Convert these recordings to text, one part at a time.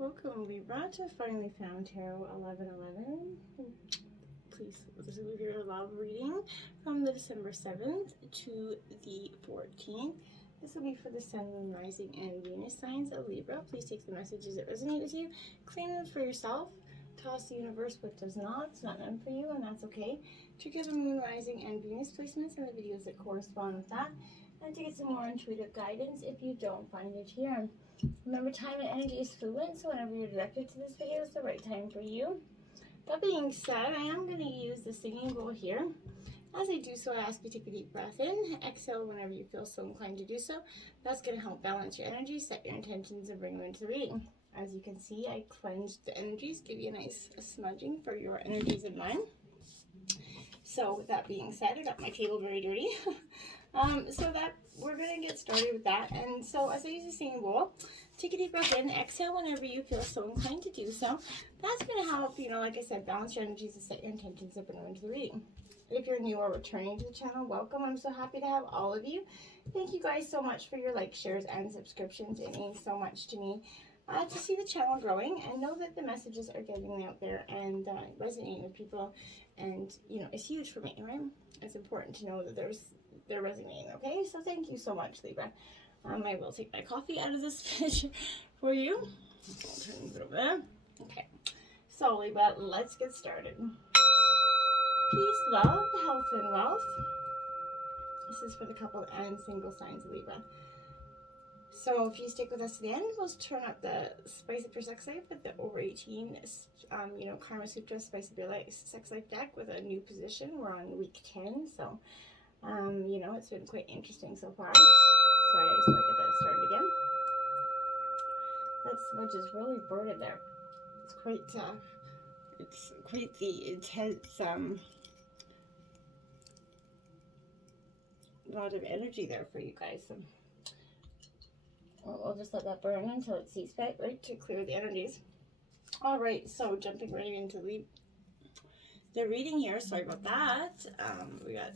Welcome, Libra, to Finally Found Tarot 1111. Please listen to your love reading from the December 7th to the 14th. This will be for the Sun, Moon, Rising, and Venus signs of Libra. Please take the messages that resonate with you, claim them for yourself, toss the universe what does not. It's not meant for you, and that's okay. To get the Moon, Rising, and Venus placements and the videos that correspond with that, and to get some more intuitive guidance if you don't find it here. Remember, time and energy is fluid, so whenever you're directed to this video, it's the right time for you. That being said, I am going to use the singing bowl here. As I do so, I ask you to take a deep breath in, exhale whenever you feel so inclined to do so. That's going to help balance your energy, set your intentions, and bring them into the reading. As you can see, I cleansed the energies, give you a nice smudging for your energies and mine. So with that being said, I got my table very dirty. So that we're going to get started with that. And so as I use the singing bowl, take a deep breath in, exhale whenever you feel so inclined to do so. That's going to help, like I said, balance your energies and set your intentions and bring them into the reading. And if you're new or returning to the channel, welcome. I'm so happy to have all of you. Thank you guys so much for your likes, shares, and subscriptions. It means so much to me to see the channel growing and know that the messages are getting out there and resonating with people. And, it's huge for me, right? It's important to know that they're resonating, okay? So thank you so much, Libra. I will take my coffee out of this picture for you. I'll turn it over there. Okay. So, Libra, let's get started. Peace, love, health, and wealth. This is for the couple and single signs of Libra. So if you stick with us to the end, we'll turn up the Spice Up Your Sex Life with the over 18, Karma Sutra Spice Up Your Sex Life deck with a new position. We're on week 10, so, it's been quite interesting so far. Sorry, I just want to get that started again. That smudge is really burning there. It's quite the intense, lot of energy there for you guys. So, we'll just let that burn until it sees fit, right, to clear the energies. All right, so jumping right into the reading here. Sorry about that. We got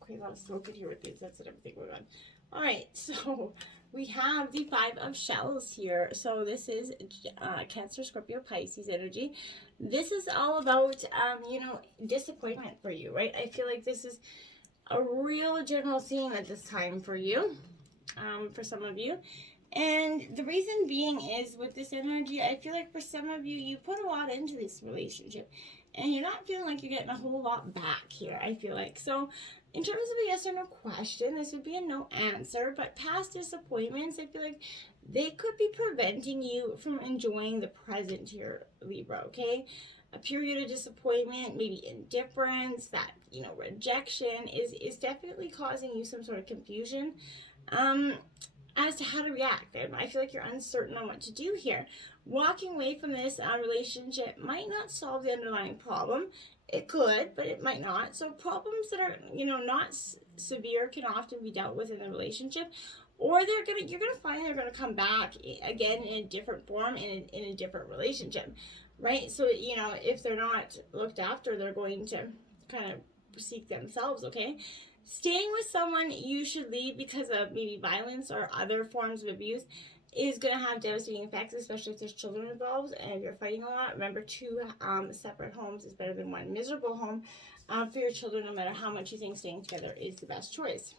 quite a lot of smoke in here with these sets and everything going on. All right, so we have the Five of Shells here. So this is Cancer, Scorpio, Pisces energy. This is all about, disappointment for you, right? I feel like this is a real general theme at this time for you, for some of you. And the reason being is with this energy, I feel like for some of you, you put a lot into this relationship and you're not feeling like you're getting a whole lot back here, I feel like. So in terms of a yes or no question, this would be a no answer, but past disappointments, I feel like they could be preventing you from enjoying the present here, Libra, okay? A period of disappointment, maybe indifference, that, rejection is definitely causing you some sort of confusion as to how to react. I feel like you're uncertain on what to do here. Walking away from this relationship might not solve the underlying problem. It could, but it might not. So problems that are, not severe can often be dealt with in the relationship, or you're gonna find they're gonna come back again in a different form in a different relationship, right? So if they're not looked after, they're going to kind of seek themselves. Okay. Staying with someone you should leave because of maybe violence or other forms of abuse is going to have devastating effects, especially if there's children involved and if you're fighting a lot. Remember, 2 separate homes is better than 1 miserable home for your children, no matter how much you think staying together is the best choice.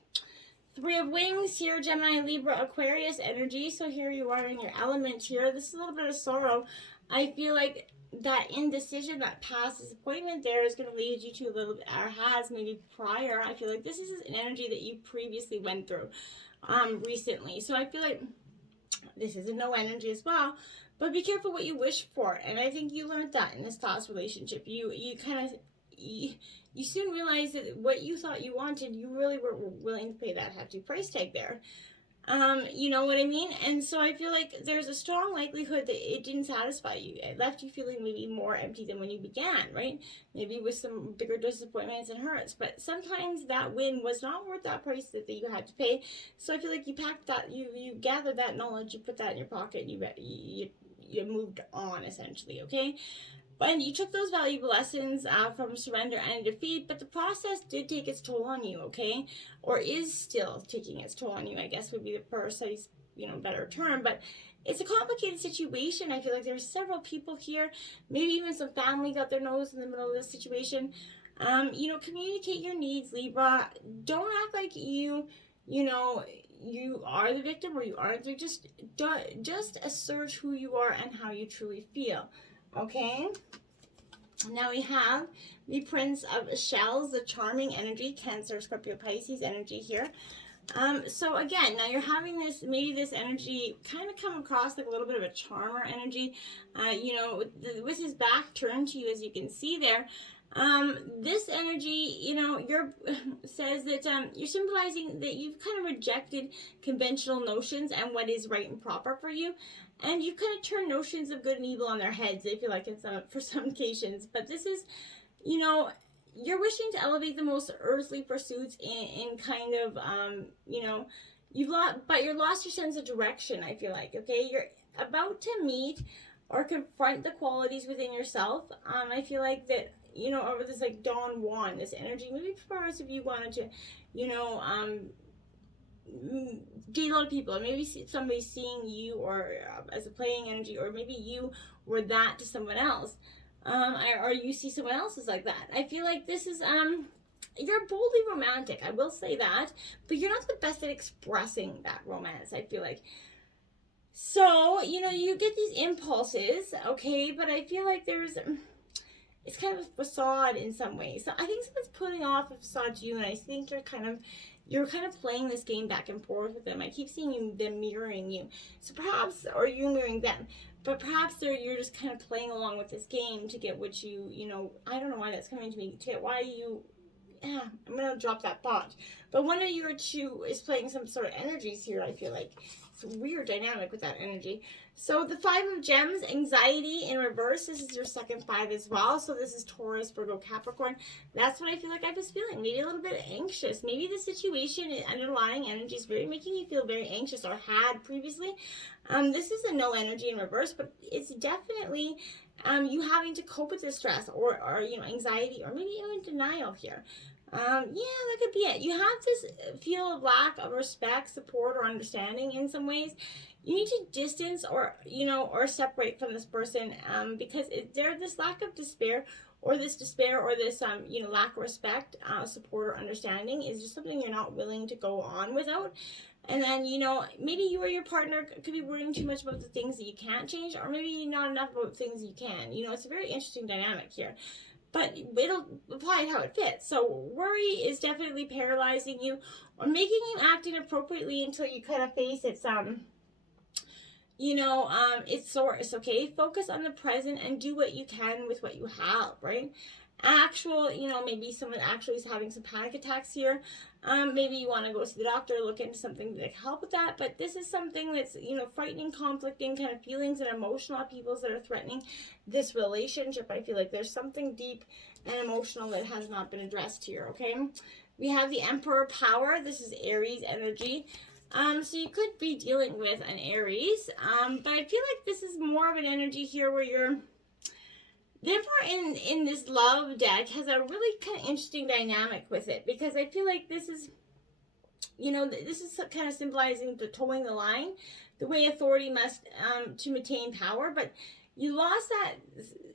3 of Wings here, Gemini, Libra, Aquarius energy. So here you are in your element here. This is a little bit of sorrow. I feel like that indecision, that past disappointment there is going to lead you to a little bit, or has maybe prior. I feel like this is an energy that you previously went through recently. So I feel like this is a no energy as well, but be careful what you wish for. And I think you learned that in this past relationship. You soon realized that what you thought you wanted, you really were willing to pay that hefty price tag there. You know what I mean? And so I feel like there's a strong likelihood that it didn't satisfy you. It left you feeling maybe more empty than when you began, right? Maybe with some bigger disappointments and hurts. But sometimes that win was not worth that price that you had to pay. So I feel like you packed that, you gathered that knowledge, you put that in your pocket, and you moved on, essentially, okay? And you took those valuable lessons from surrender and defeat, but the process did take its toll on you, okay? Or is still taking its toll on you, I guess would be the precise better term, but it's a complicated situation. I feel like there's several people here, maybe even some family got their nose in the middle of this situation. Communicate your needs, Libra. Don't act like you are the victim or you aren't. Just assert who you are and how you truly feel. Okay? Now we have the Prince of Shells, the charming energy, Cancer, Scorpio, Pisces energy here. So again, now you're having this energy kind of come across like a little bit of a charmer energy, with his back turned to you, as you can see there. This energy, says that you're symbolizing that you've kind of rejected conventional notions and what is right and proper for you. And you've kind of turned notions of good and evil on their heads, if you like, for some occasions. But this is, you're wishing to elevate the most earthly pursuits in kind of, you've lost your sense of direction, I feel like, okay? You're about to meet or confront the qualities within yourself. I feel like that, over this like Don Juan, this energy, maybe for us, if you wanted to, date a lot of people, or maybe somebody seeing you or as a playing energy, or maybe you were that to someone else, or you see someone else as like that. I feel like this is you're boldly romantic, I will say that, but you're not the best at expressing that romance, I feel like. So you get these impulses, okay, but I feel like it's kind of a facade in some ways. So I think someone's putting off a facade to you, and I think you're kind of playing this game back and forth with them. I keep seeing them mirroring you. So perhaps, or you mirroring them, but perhaps you're just kind of playing along with this game to get what I don't know why that's coming to me, to get why I'm going to drop that thought. But one of you or two is playing some sort of energies here, I feel like. It's a weird dynamic with that energy. So the Five of Gems, anxiety in reverse. This is your second five as well. So this is Taurus, Virgo, Capricorn. That's what I feel like I was feeling. Maybe a little bit anxious. Maybe the situation, underlying energy is making you feel very anxious, or had previously. This is a no energy in reverse, but it's definitely you having to cope with this stress or anxiety, or maybe even denial here. That could be it. You have this feel of lack of respect, support, or understanding in some ways. You need to distance or separate from this person, because there's this lack of despair, or this lack of respect, support, or understanding is just something you're not willing to go on without. And then, maybe you or your partner could be worrying too much about the things that you can't change, or maybe not enough about things you can. It's a very interesting dynamic here. But it'll apply how it fits. So worry is definitely paralyzing you, or making you act inappropriately until you kind of face its its source. Okay, focus on the present and do what you can with what you have. Right? Maybe someone actually is having some panic attacks here. Maybe you want to go see the doctor, look into something that can help with that. But this is something that's, frightening, conflicting kind of feelings and emotional upheavals that are threatening this relationship. I feel like there's something deep and emotional that has not been addressed here, okay? We have the Emperor power. This is Aries energy. So you could be dealing with an Aries. But I feel like this is more of an energy here where you're... The Emperor in this love deck has a really kind of interesting dynamic with it, because I feel like this is, this is kind of symbolizing the towing the line, the way authority must to maintain power. But you lost that,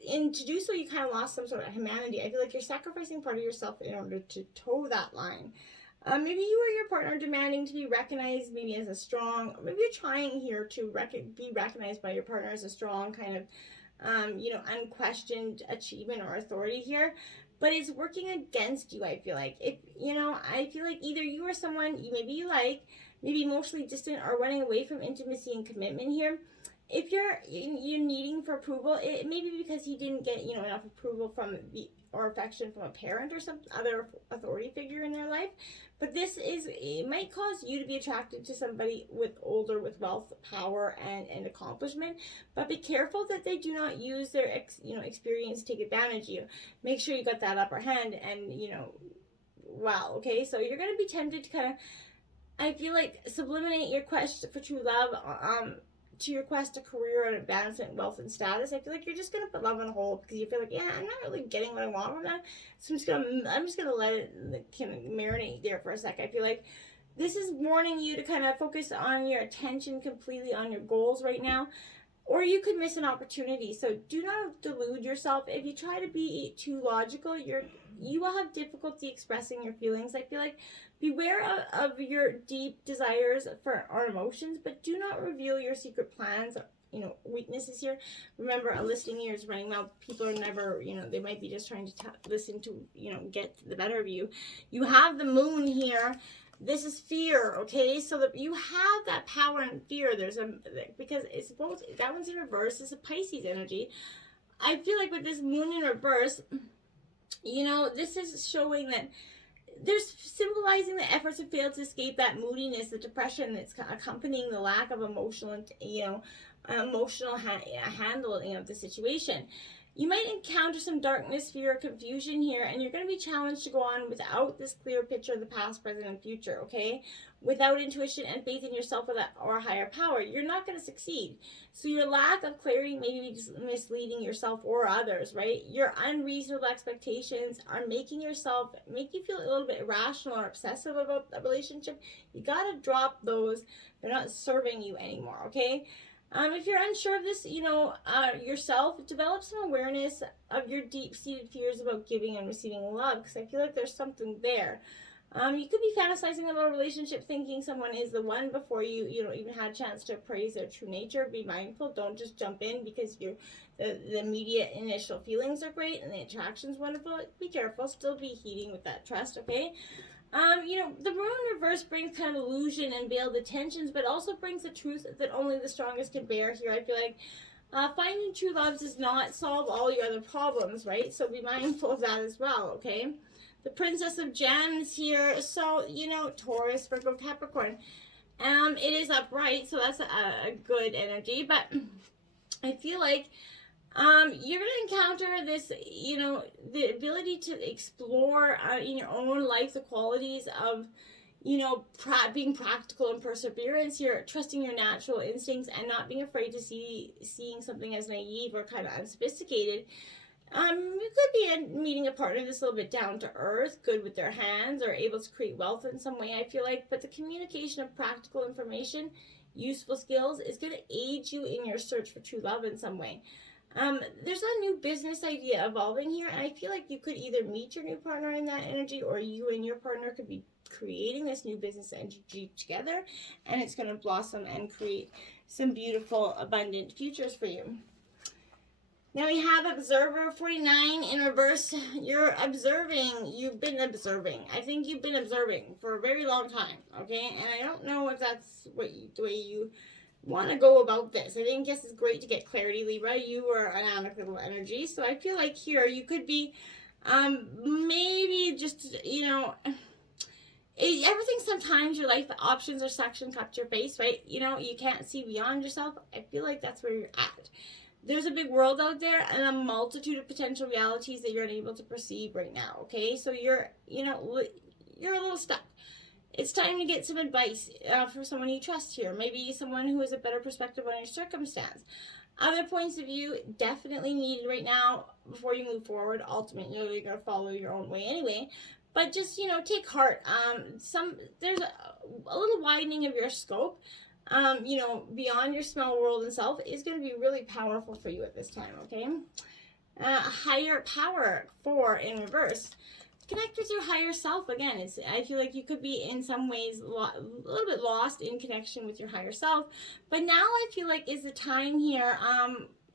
and to do so, you kind of lost some sort of humanity. I feel like you're sacrificing part of yourself in order to tow that line. Maybe you or your partner demanding to be recognized, maybe as a strong, maybe you're trying here to be recognized by your partner as a strong kind of, unquestioned achievement or authority here, but it's working against you. I feel like I feel like either you or someone maybe emotionally distant or running away from intimacy and commitment here. If you're needing for approval, it may be because he didn't get enough approval or affection from a parent or some other authority figure in their life. But it might cause you to be attracted to somebody older with wealth, power, and accomplishment. But be careful that they do not use their experience to take advantage of you. Make sure you got that upper hand, and okay. So you're gonna be tempted to kind of, I feel like, subliminate your quest for true love, to your quest to career and advancement, wealth, and status. I feel like you're just gonna put love on hold because you feel like, I'm not really getting what I want from that. So I'm just gonna let it kind of marinate there for a sec. I feel like this is warning you to kind of focus on your attention completely on your goals right now, or you could miss an opportunity. So do not delude yourself. If you try to be too logical, you will have difficulty expressing your feelings. I feel like beware of your deep desires or emotions, but do not reveal your secret plans, weaknesses here. Remember, a listening ear is running mouth. People are never, they might be just trying to listen to, get the better of you. You have the moon here. This is fear, okay? So that you have that power and fear. Because it's both, that one's in reverse. It's a Pisces energy. I feel like with this moon in reverse, this is showing that there's symbolizing the efforts have failed to escape that moodiness, the depression that's accompanying the lack of emotional, handling of the situation. You might encounter some darkness, fear, confusion here, and you're going to be challenged to go on without this clear picture of the past, present, and future, okay? Without intuition and faith in yourself or higher power, you're not going to succeed. So your lack of clarity may be misleading yourself or others, right? Your unreasonable expectations are make you feel a little bit irrational or obsessive about a relationship. You got to drop those. They're not serving you anymore, okay? If you're unsure of this, yourself, develop some awareness of your deep-seated fears about giving and receiving love, because I feel like there's something there. You could be fantasizing about a relationship, thinking someone is the one before you even had a chance to appraise their true nature. Be mindful. Don't just jump in because the immediate initial feelings are great and the attraction's wonderful. Be careful. Still be heeding with that trust, okay? The moon reverse brings kind of illusion and veiled attentions, but also brings the truth that only the strongest can bear here. I feel like finding true love does not solve all your other problems, right? So be mindful of that as well, okay? The Princess of Gems here. So, Taurus, Virgo, Capricorn. It is upright, so that's a good energy, but I feel like you're going to encounter this, the ability to explore in your own life the qualities of, being practical and perseverance here, trusting your natural instincts and not being afraid to seeing something as naive or kind of unsophisticated. You could be meeting a partner that's a little bit down to earth, good with their hands, or able to create wealth in some way, I feel like. But the communication of practical information, useful skills, is going to aid you in your search for true love in some way. There's a new business idea evolving here, and I feel like you could either meet your new partner in that energy, or you and your partner could be creating this new business energy together, and it's going to blossom and create some beautiful, abundant futures for you. Now we have Observer 49 in reverse. You're observing. You've been observing. I think you've been observing for a very long time, okay? And I don't know if that's the way you want to go about this. I think it's great to get clarity, Libra. You are an analytical energy, so I feel like here you could be maybe just, everything, sometimes your life options are suction cupped your face, right? You can't see beyond yourself. I feel like that's where you're at. There's a big world out there and a multitude of potential realities that you're unable to perceive right now, okay? So you're a little stuck. It's time to get some advice for someone you trust here. Maybe someone who has a better perspective on your circumstance. Other points of view definitely needed right now before you move forward. Ultimately, you're going to follow your own way anyway. But just, take heart. There's a little widening of your scope. Beyond your small world and self is going to be really powerful for you at this time, okay? Higher power 4 in reverse. Connect with your higher self. Again, I feel like you could be in some ways a little bit lost in connection with your higher self, but now I feel like is the time here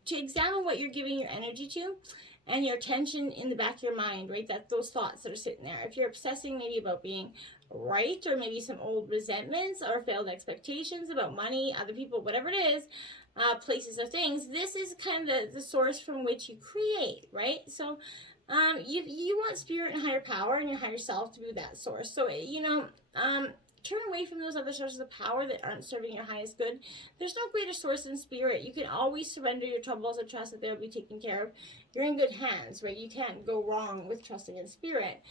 to examine what you're giving your energy to and your attention in the back of your mind, right? That those thoughts that are sitting there. If you're obsessing maybe about being right, or maybe some old resentments or failed expectations about money, other people, whatever it is, places or things, this is kind of the source from which you create, right? So you want spirit and higher power and your higher self to be that source. So, turn away from those other sources of power that aren't serving your highest good. There's no greater source than spirit. You can always surrender your troubles and trust that they'll be taken care of. You're in good hands, right? You can't go wrong with trusting in spirit.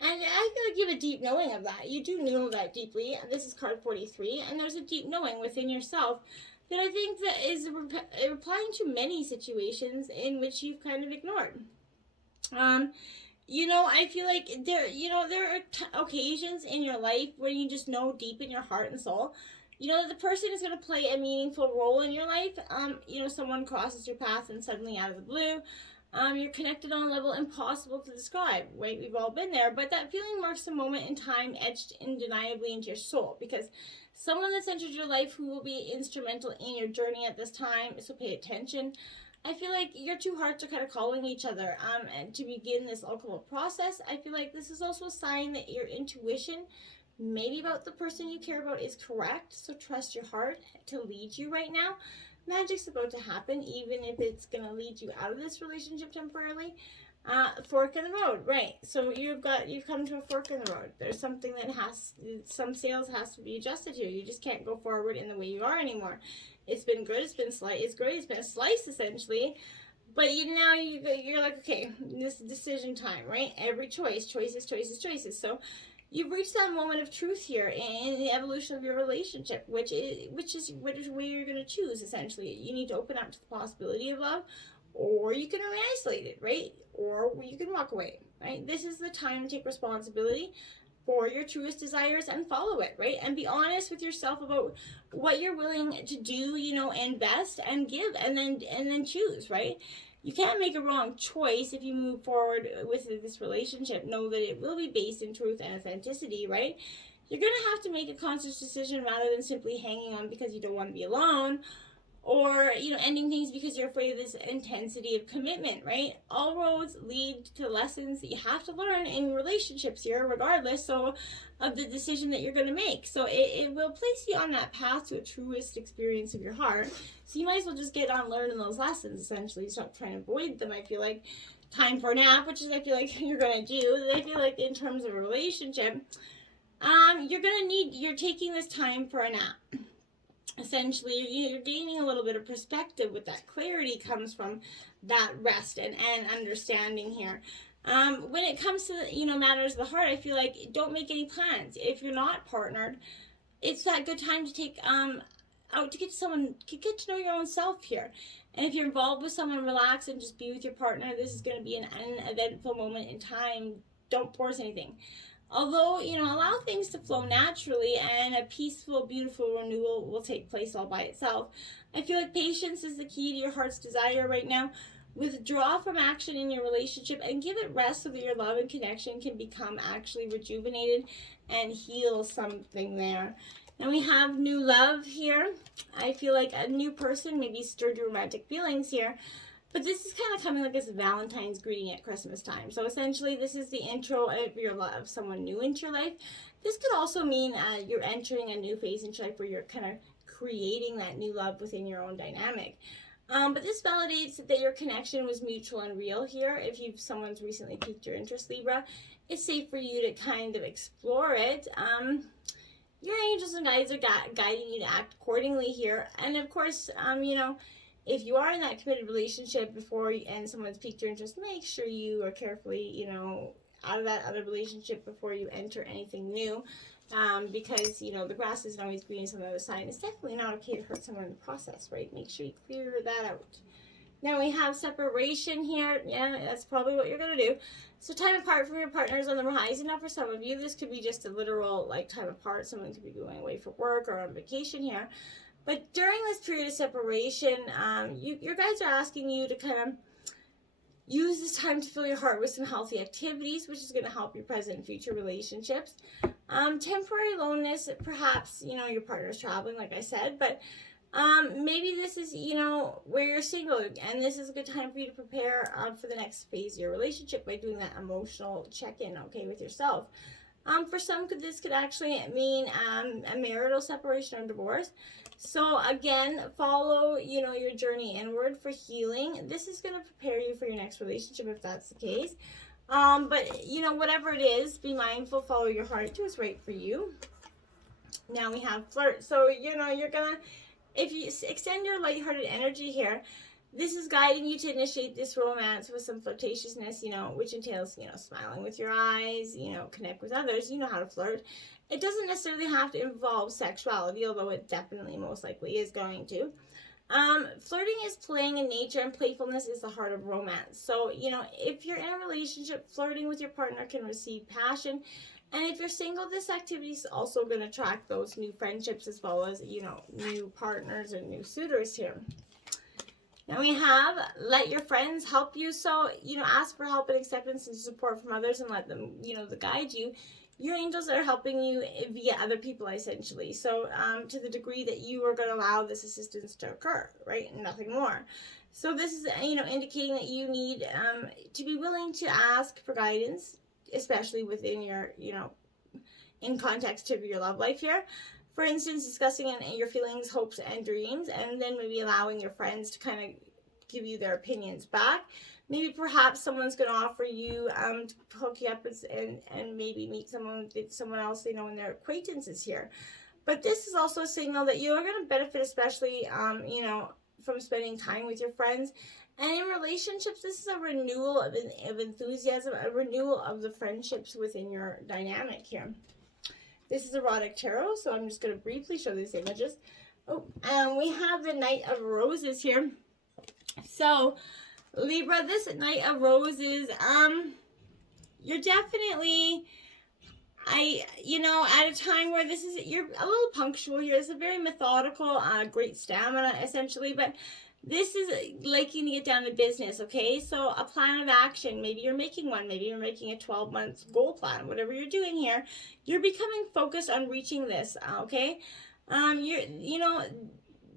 And I feel like you have a deep knowing of that. You do know that deeply. And this is card 43. And there's a deep knowing within yourself that I think that is replying to many situations in which you've kind of ignored. you know, I feel like there are occasions in your life where you just know deep in your heart and soul, the person is going to play a meaningful role in your life. Someone crosses your path and suddenly out of the blue, you're connected on a level impossible to describe. Right? We've all been there, but that feeling marks a moment in time etched undeniably into your soul, because someone that's entered your life who will be instrumental in your journey at this time. So pay attention. I feel like your two hearts are kind of calling each other, and to begin this alchemical process. I feel like this is also a sign that your intuition, maybe about the person you care about, is correct. So trust your heart to lead you right now. Magic's about to happen, even if it's going to lead you out of this relationship temporarily. Fork in the road, right? So you've come to a fork in the road. There's something that some sails has to be adjusted here. You just can't go forward in the way you are anymore. It's been good. It's been slight. It's great. It's been a slice essentially, but you're like, okay, this is decision time, right? Every choices. So you've reached that moment of truth here in the evolution of your relationship, which is which way you're going to choose. Essentially, you need to open up to the possibility of love, or you can remain isolated, right? Or you can walk away, right? This is the time to take responsibility for your truest desires and follow it, right? And be honest with yourself about what you're willing to do, invest and give, and then choose, right? You can't make a wrong choice if you move forward with this relationship. Know that it will be based in truth and authenticity, right? You're going to have to make a conscious decision rather than simply hanging on because you don't want to be alone, or ending things because you're afraid of this intensity of commitment, right? All roads lead to lessons that you have to learn in relationships here, regardless of the decision that you're going to make. So it will place you on that path to a truest experience of your heart. So you might as well just get on learning those lessons, essentially. Stop trying to avoid them. I feel like time for a nap, which is I feel like you're going to do. I feel like in terms of a relationship, you're taking this time for a nap. Essentially, you're gaining a little bit of perspective. With that clarity comes from that rest and understanding here. When it comes to matters of the heart, I feel like don't make any plans. If you're not partnered, it's that good time to take out to get to know your own self here. And if you're involved with someone, relax and just be with your partner. This is going to be an uneventful moment in time. Don't force anything. Although, allow things to flow naturally, and a peaceful, beautiful renewal will take place all by itself. I feel like patience is the key to your heart's desire right now. Withdraw from action in your relationship and give it rest so that your love and connection can become actually rejuvenated and heal something there. Now we have new love here. I feel like a new person maybe stirred your romantic feelings here. But this is kind of coming like as a Valentine's greeting at Christmas time. So essentially, this is the intro of your love, someone new into your life. This could also mean you're entering a new phase in your life where you're kind of creating that new love within your own dynamic. But this validates that your connection was mutual and real here. If someone's recently piqued your interest, Libra, it's safe for you to kind of explore it. Your angels and guides are guiding you to act accordingly here. And of course, if you are in that committed relationship and someone's piqued your interest, make sure you are carefully, out of that other relationship before you enter anything new. Because, the grass isn't always green on the other side. It's definitely not okay to hurt someone in the process, right? Make sure you clear that out. Now we have separation here. Yeah, that's probably what you're going to do. So time apart from your partner is on the horizon. Now for some of you, this could be just a literal, time apart. Someone could be going away for work or on vacation here. But during this period of separation, your guides are asking you to kind of use this time to fill your heart with some healthy activities, which is going to help your present and future relationships. Temporary loneliness, perhaps, your partner's traveling, like I said, but maybe this is, where you're single, and this is a good time for you to prepare for the next phase of your relationship by doing that emotional check-in, with yourself. For some, this could actually mean a marital separation or divorce. So again, follow, your journey inward for healing. This is going to prepare you for your next relationship if that's the case. But, whatever it is, be mindful, follow your heart, do what's right for you. Now we have flirt. So, you're going to, if you extend your lighthearted energy here, this is guiding you to initiate this romance with some flirtatiousness, which entails, smiling with your eyes, connect with others, how to flirt. It doesn't necessarily have to involve sexuality, although it definitely most likely is going to. Flirting is playing in nature, and playfulness is the heart of romance. So, if you're in a relationship, flirting with your partner can receive passion. And if you're single, this activity is also going to attract those new friendships as well as, new partners and new suitors here. Now we have let your friends help you. So, ask for help and acceptance and support from others and let them, guide you. Your angels are helping you via other people, essentially. So, to the degree that you are going to allow this assistance to occur, right? Nothing more. So this is, indicating that you need to be willing to ask for guidance, especially within your, in context of your love life here. For instance, discussing your feelings, hopes, and dreams, and then maybe allowing your friends to kind of give you their opinions back. Maybe perhaps someone's going to offer you to hook you up and maybe meet someone else, in their acquaintances here. But this is also a signal that you are going to benefit, especially, from spending time with your friends. And in relationships, this is a renewal of enthusiasm, a renewal of the friendships within your dynamic here. This is erotic tarot, so I'm just going to briefly show these images. We have the Knight of Roses here. So, Libra, this Knight of Roses, you're definitely, at a time where you're a little punctual here. It's a very methodical, great stamina, essentially, but this is liking to get down to business, okay? So a plan of action, maybe you're making one, maybe you're making a 12-month goal plan, whatever you're doing here, you're becoming focused on reaching this, okay?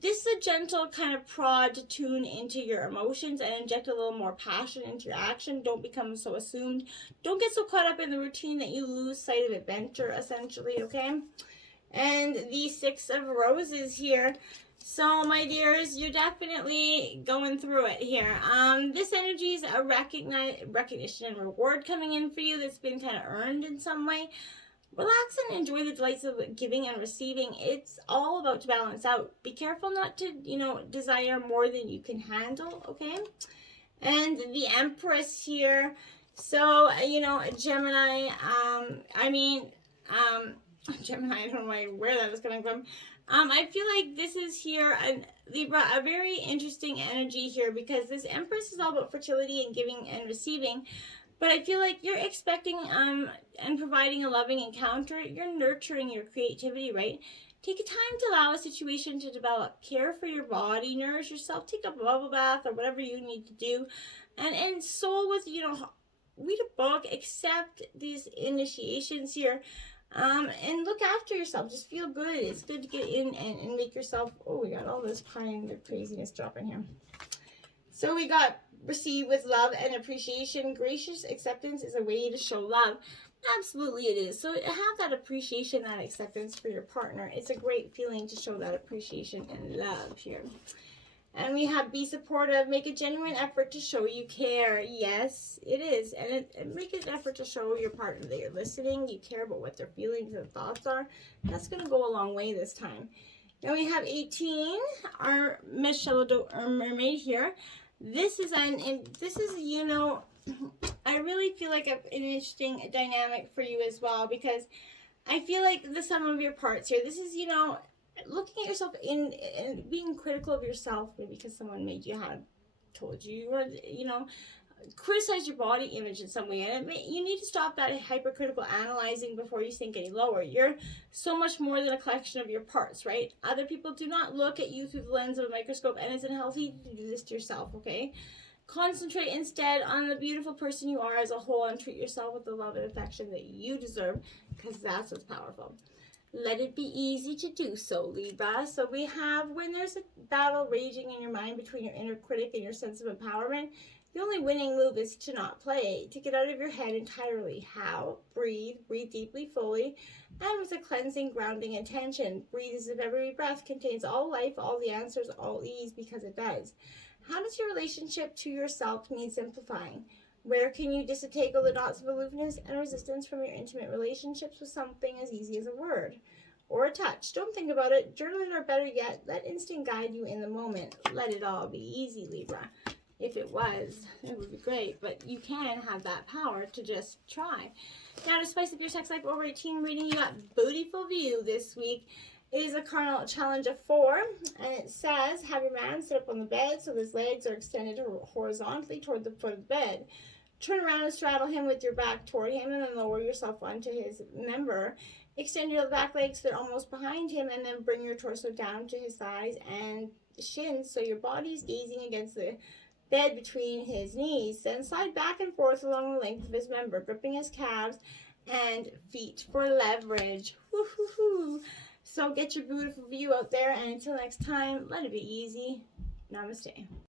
This is a gentle kind of prod to tune into your emotions and inject a little more passion into your action. Don't become so assumed. Don't get so caught up in the routine that you lose sight of adventure, essentially, okay? And the Six of Roses here. So, my dears, you're definitely going through it here. This energy is a recognition and reward coming in for you that's been kind of earned in some way. Relax and enjoy the delights of giving and receiving. It's all about to balance out. Be careful not to, desire more than you can handle, okay? And the Empress here. So, Gemini, Gemini, I don't know where that was coming from. I feel like this is here, Libra, a very interesting energy here because this Empress is all about fertility and giving and receiving. But I feel like you're expecting and providing a loving encounter. You're nurturing your creativity, right? Take a time to allow a situation to develop. Care for your body, nourish yourself, take a bubble bath or whatever you need to do. And soul with, read a book, accept these initiations here. And look after yourself. Just feel good. It's good to get in and make yourself, we got all this kind of craziness dropping here. So we got receive with love and appreciation. Gracious acceptance is a way to show love. Absolutely it is. So have that appreciation, that acceptance for your partner. It's a great feeling to show that appreciation and love here. And we have be supportive. Make a genuine effort to show you care. Yes, it is. And make an effort to show your partner that you're listening. You care about what their feelings and thoughts are. That's going to go a long way this time. Then we have 18. Our Miss Mermaid here. This is, I really feel like an interesting dynamic for you as well because I feel like the sum of your parts here. This is, looking at yourself and being critical of yourself, maybe because someone made you told you, or criticize your body image in some way, and you need to stop that hypercritical analyzing before you sink any lower. You're so much more than a collection of your parts, right? Other people do not look at you through the lens of a microscope, and it's unhealthy to do this to yourself, okay? Concentrate instead on the beautiful person you are as a whole and treat yourself with the love and affection that you deserve, because that's what's powerful. Let it be easy to do so, Libra. So we have, when there's a battle raging in your mind between your inner critic and your sense of empowerment, the only winning move is to not play, to get out of your head entirely. How? Breathe deeply, fully, and with a cleansing, grounding intention. Breathe as if every breath contains all life, all the answers, all ease, because it does. How does your relationship to yourself need simplifying? Where can you disentangle the knots of aloofness and resistance from your intimate relationships with something as easy as a word or a touch? Don't think about it. Journal it, or better yet, let instinct guide you in the moment. Let it all be easy, Libra. If it was, it would be great. But you can have that power to just try. Now, to spice up your sex life over 18 reading, you got Beautiful View this week. It is a carnal challenge of 4, and it says, have your man sit up on the bed so his legs are extended horizontally toward the foot of the bed. Turn around and straddle him with your back toward him, and then lower yourself onto his member. Extend your back legs so they're almost behind him, and then bring your torso down to his thighs and shins so your body's gazing against the bed between his knees. Then slide back and forth along the length of his member, gripping his calves and feet for leverage. Woo-hoo-hoo. So get your beautiful view out there, and until next time, let it be easy. Namaste.